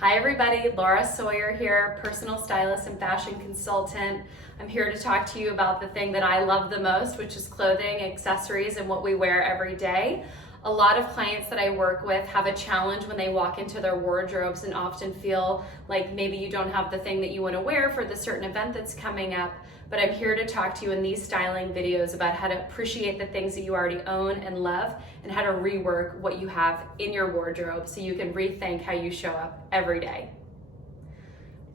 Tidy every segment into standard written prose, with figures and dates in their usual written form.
Hi everybody, Laura Sawyer here, personal stylist and fashion consultant. I'm here to talk to you about the thing that I love the most, which is clothing, accessories, and what we wear every day. A lot of clients that I work with have a challenge when they walk into their wardrobes and often feel like maybe you don't have the thing that you want to wear for the certain event that's coming up. But I'm here to talk to you in these styling videos about how to appreciate the things that you already own and love and how to rework what you have in your wardrobe so you can rethink how you show up every day.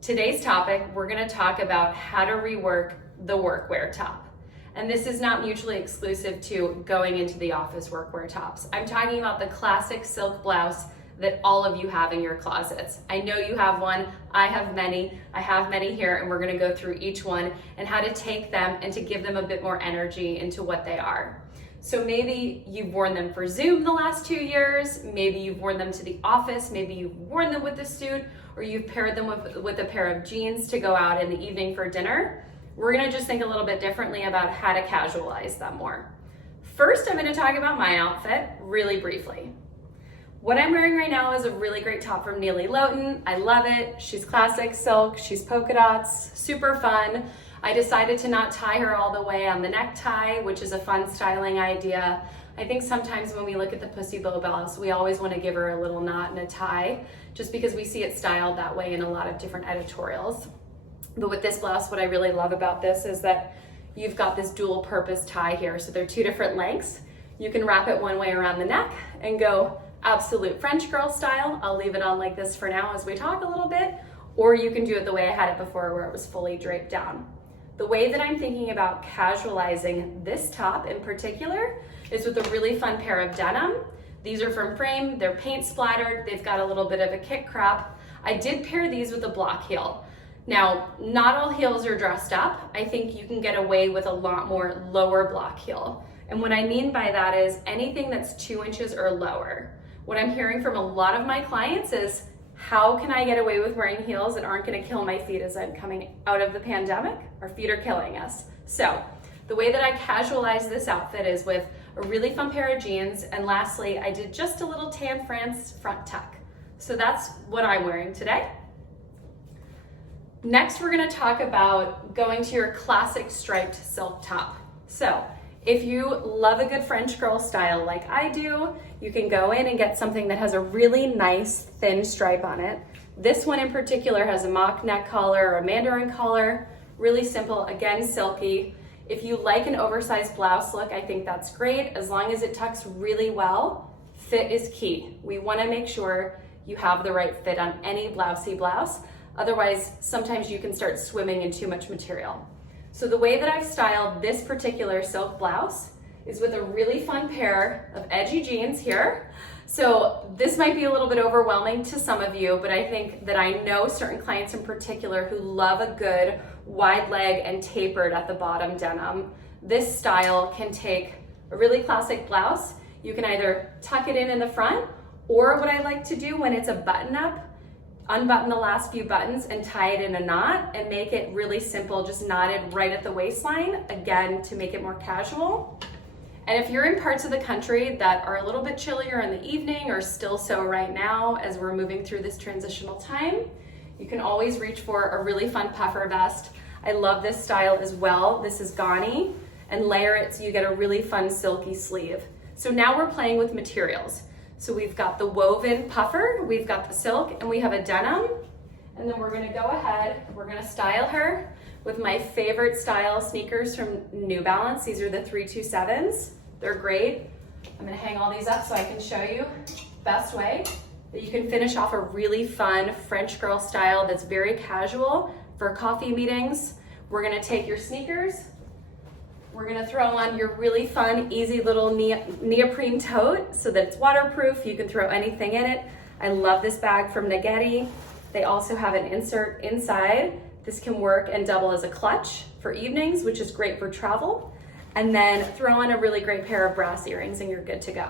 Today's topic, we're going to talk about how to rework the workwear top. And this is not mutually exclusive to going into the office workwear tops. I'm talking about the classic silk blouse that all of you have in your closets. I know you have one, I have many here, and we're gonna go through each one and how to take them and to give them a bit more energy into what they are. So maybe you've worn them for Zoom the last 2 years, maybe you've worn them to the office, maybe you've worn them with a suit, or you've paired them with a pair of jeans to go out in the evening for dinner. We're gonna just think a little bit differently about how to casualize them more. First, I'm gonna talk about my outfit really briefly. What I'm wearing right now is a really great top from Neely Lowton. I love it. She's classic silk, she's polka dots, super fun. I decided to not tie her all the way on the necktie, which is a fun styling idea. I think sometimes when we look at the Pussy Bow blouse, we always want to give her a little knot and a tie, just because we see it styled that way in a lot of different editorials. But with this blouse, what I really love about this is that you've got this dual purpose tie here. So they're two different lengths. You can wrap it one way around the neck and go absolute French girl style. I'll leave it on like this for now as we talk a little bit, or you can do it the way I had it before where it was fully draped down. The way that I'm thinking about casualizing this top in particular is with a really fun pair of denim. These are from Frame, they're paint splattered, they've got a little bit of a kick crop. I did pair these with a block heel. Now, not all heels are dressed up. I think you can get away with a lot more lower block heel. And what I mean by that is anything that's 2 inches or lower. What I'm hearing from a lot of my clients is, how can I get away with wearing heels that aren't gonna kill my feet as I'm coming out of the pandemic? Our feet are killing us. So the way that I casualize this outfit is with a really fun pair of jeans, and lastly, I did just a little tan France front tuck. So that's what I'm wearing today. Next, we're gonna talk about going to your classic striped silk top. So if you love a good French girl style like I do, you can go in and get something that has a really nice thin stripe on it. This one in particular has a mock neck collar or a mandarin collar, really simple, again, silky. If you like an oversized blouse look, I think that's great, as long as it tucks really well. Fit is key. We wanna make sure you have the right fit on any blousey blouse. Otherwise, sometimes you can start swimming in too much material. So the way that I've styled this particular silk blouse is with a really fun pair of edgy jeans here. So this might be a little bit overwhelming to some of you, but I think that I know certain clients in particular who love a good wide leg and tapered at the bottom denim. This style can take a really classic blouse. You can either tuck it in the front, or what I like to do when it's a button up, unbutton the last few buttons and tie it in a knot and make it really simple, just knotted right at the waistline, again, to make it more casual. And if you're in parts of the country that are a little bit chillier in the evening, or still so right now as we're moving through this transitional time, you can always reach for a really fun puffer vest. I love this style as well. This is Ghani, and layer it so you get a really fun silky sleeve. So now we're playing with materials. So we've got the woven puffer, we've got the silk, and we have a denim. And then we're gonna go ahead, we're gonna style her with my favorite style sneakers from New Balance. These are the 327s. They're great. I'm gonna hang all these up so I can show you best way that you can finish off a really fun French girl style that's very casual for coffee meetings. We're gonna take your sneakers, we're gonna throw on your really fun, easy little neoprene tote so that it's waterproof. You can throw anything in it. I love this bag from Naghetti. They also have an insert inside. This can work and double as a clutch for evenings, which is great for travel. And then throw on a really great pair of brass earrings and you're good to go.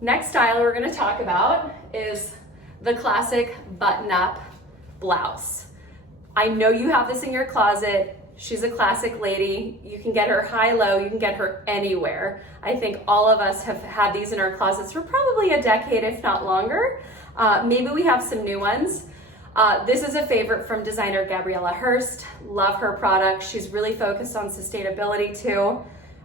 Next style we're gonna talk about is the classic button-up blouse. I know you have this in your closet. She's a classic lady. You can get her high-low, you can get her anywhere. I think all of us have had these in our closets for probably a decade, if not longer. Maybe we have some new ones. This is a favorite from designer Gabriella Hearst. Love her product. She's really focused on sustainability too.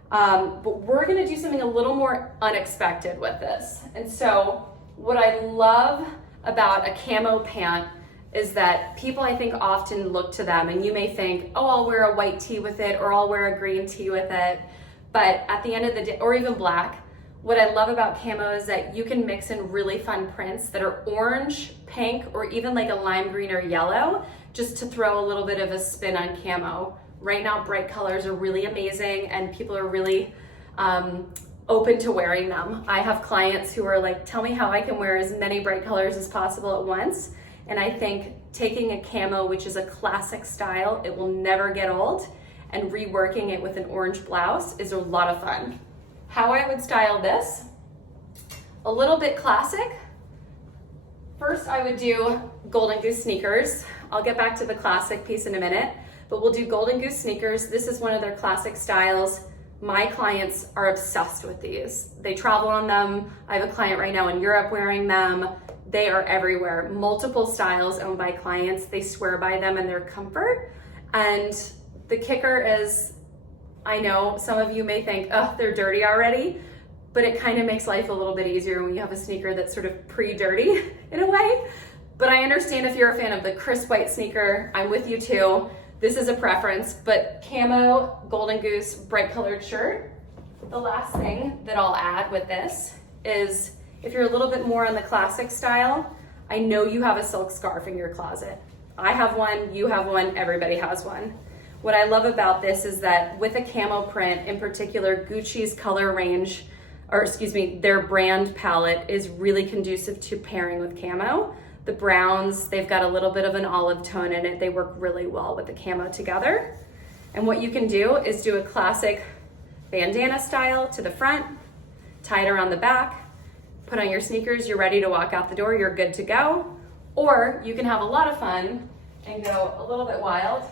But we're gonna do something a little more unexpected with this. And so what I love about a camo pant is that people, I think, often look to them, and you may think, oh, I'll wear a white tee with it, or I'll wear a green tee with it. But at the end of the day, or even black, what I love about camo is that you can mix in really fun prints that are orange, pink, or even like a lime green or yellow, just to throw a little bit of a spin on camo. Right now, bright colors are really amazing, and people are really open to wearing them. I have clients who are like, tell me how I can wear as many bright colors as possible at once. And I think taking a camo, which is a classic style, it will never get old, and reworking it with an orange blouse is a lot of fun. How I would style this, a little bit classic. First, I would do Golden Goose sneakers. I'll get back to the classic piece in a minute, but we'll do Golden Goose sneakers. This is one of their classic styles. My clients are obsessed with these. They travel on them. I have a client right now in Europe wearing them. They are everywhere. Multiple styles owned by clients. They swear by them and their comfort. And the kicker is, I know some of you may think, oh, they're dirty already, but it kind of makes life a little bit easier when you have a sneaker that's sort of pre-dirty in a way. But I understand if you're a fan of the crisp white sneaker, I'm with you too. This is a preference, but camo, Golden Goose, bright colored shirt. The last thing that I'll add with this is, if you're a little bit more on the classic style, I know you have a silk scarf in your closet. I have one, you have one, everybody has one. What I love about this is that with a camo print, in particular, Gucci's color range, or excuse me, their brand palette is really conducive to pairing with camo. The browns, they've got a little bit of an olive tone in it. They work really well with the camo together. And what you can do is do a classic bandana style to the front, tie it around the back, put on your sneakers, you're ready to walk out the door, you're good to go. Or you can have a lot of fun and go a little bit wild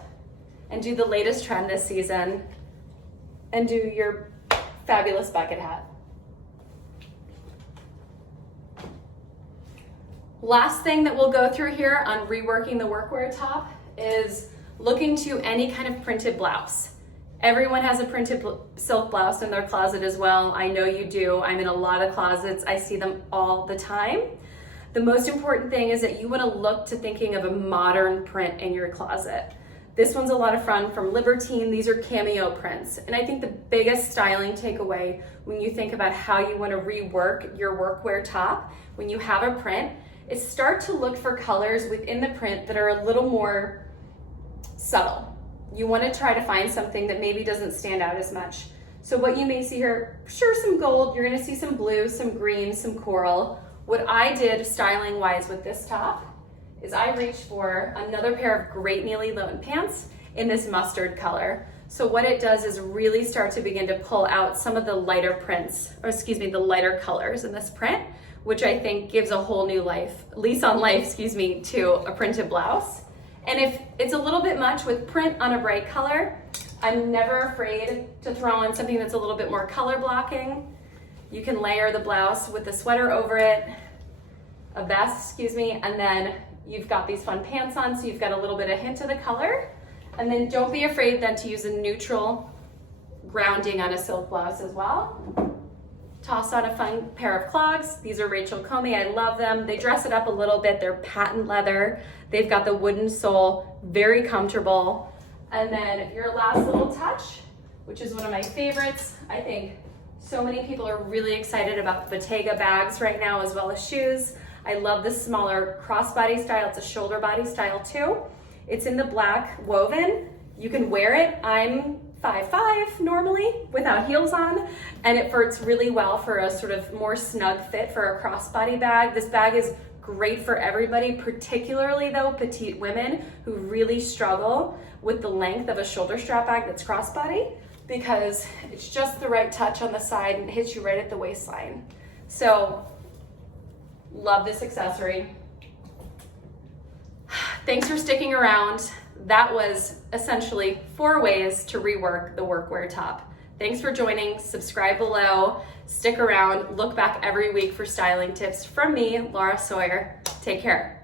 and do the latest trend this season and do your fabulous bucket hat. Last thing that we'll go through here on reworking the workwear top is looking to any kind of printed blouse. Everyone has a printed silk blouse in their closet as well. I know you do. I'm in a lot of closets. I see them all the time. The most important thing is that you want to look to thinking of a modern print in your closet. This one's a lot of fun from Libertine. These are cameo prints. And I think the biggest styling takeaway when you think about how you want to rework your workwear top, when you have a print, is start to look for colors within the print that are a little more subtle. You want to try to find something that maybe doesn't stand out as much. So what you may see here, sure, some gold, you're going to see some blue, some green, some coral. What I did styling wise with this top is I reached for another pair of great Neely Lone pants in this mustard color. So what it does is really start to begin to pull out some of the lighter prints, or excuse me, the lighter colors in this print, which I think gives a whole new lease on life, to a printed blouse. And if it's a little bit much with print on a bright color, I'm never afraid to throw on something that's a little bit more color blocking. You can layer the blouse with a sweater over it, a vest, and then you've got these fun pants on, so you've got a little bit of hint of the color. And then don't be afraid then to use a neutral grounding on a silk blouse as well. Toss on a fun pair of clogs. These are Rachel Comey, I love them. They dress it up a little bit. They're patent leather. They've got the wooden sole, very comfortable. And then your last little touch, which is one of my favorites. I think so many people are really excited about Bottega bags right now, as well as shoes. I love this smaller crossbody style. It's a shoulder body style too. It's in the black woven. You can wear it. I'm 5'5" normally without heels on, and it fits really well for a sort of more snug fit for a crossbody bag. This bag is great for everybody, particularly though petite women who really struggle with the length of a shoulder strap bag that's crossbody, because it's just the right touch on the side and hits you right at the waistline. So love this accessory. Thanks for sticking around. that was essentially 4 ways to rework the workwear top. Thanks for joining. Subscribe below, stick around, look back every week for styling tips from me, Laura Sawyer. Take care.